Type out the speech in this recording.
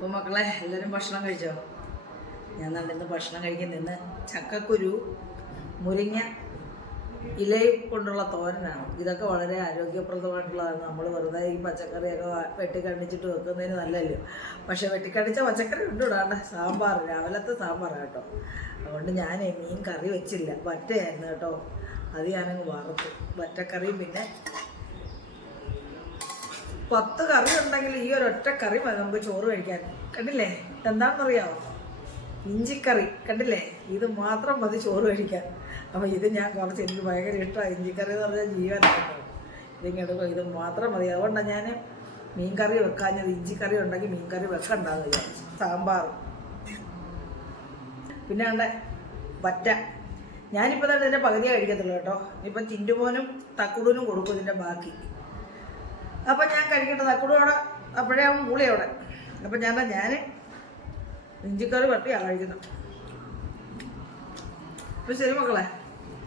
അപ്പോൾ മക്കളെ എല്ലാവരും ഭക്ഷണം കഴിച്ചോ? ഞാൻ ഇന്ന് ഭക്ഷണം കഴിക്കാൻ നിന്ന് ചക്കക്കുരു മുരിങ്ങ ഇല കൊണ്ടുള്ള തോരനാണ്. ഇതൊക്കെ വളരെ ആരോഗ്യപ്രദമായിട്ടുള്ളതാണ്. നമ്മൾ വെറുതെ ഈ പച്ചക്കറിയൊക്കെ വെട്ടിക്കണ്ടിച്ചിട്ട് വെക്കുന്നതിന് നല്ലല്ലോ. പക്ഷെ വെട്ടിക്കണ്ടിച്ച പച്ചക്കറി ഉണ്ട് ഇടാണ്ട് സാമ്പാർ, രാവിലത്തെ സാമ്പാറാണ് കേട്ടോ. അതുകൊണ്ട് ഞാൻ മീൻ കറി വെച്ചില്ല, വറ്റയായിരുന്നു കേട്ടോ. അത് ഞാനങ്ങ് വറുത്തു. വറ്റക്കറിയും പിന്നെ 10 കറി ഉണ്ടെങ്കിൽ ഈ ഒരൊറ്റ കറി മതി നമുക്ക് ചോറ് കഴിക്കാൻ. കണ്ടില്ലേ എന്താണെന്നറിയാമോ? ഇഞ്ചിക്കറി കണ്ടില്ലേ? ഇത് മാത്രം മതി ചോറ് കഴിക്കാൻ. അപ്പോൾ ഇത് ഞാൻ കുറച്ച്, എനിക്ക് ഭയങ്കര ഇഷ്ടമാണ് ഇഞ്ചിക്കറി എന്ന് പറഞ്ഞാൽ ജീവനായിട്ടോ. ഇതിങ്ങെടുക്കും, ഇത് മാത്രം മതി. അതുകൊണ്ടാണ് ഞാൻ മീൻ കറി വെക്കാഞ്ഞത്. ഇഞ്ചിക്കറി ഉണ്ടെങ്കിൽ മീൻ കറി വെക്കണ്ടാന്ന് വിചാരിച്ചു. സാമ്പാർ പിന്നെ ഉണ്ട് വറ്റ. ഞാനിപ്പോൾ തന്നെ ഇതിൻ്റെ പകുതിയെ കഴിക്കത്തുള്ളൂ കേട്ടോ. ഇപ്പം ചിൻറ്റുമോനും തക്കുടൂനും കൊടുക്കും ഇതിൻ്റെ ബാക്കി. അപ്പം ഞാൻ കഴിക്കട്ടെ. തക്കുടും അവിടെ അപ്പോഴേ ആവും മൂളി അവിടെ. അപ്പം ഞാൻ ഇഞ്ചിക്കറി വട്ടിയാണ് കഴിക്കുന്നത്. അപ്പം ശരി മക്കളെ.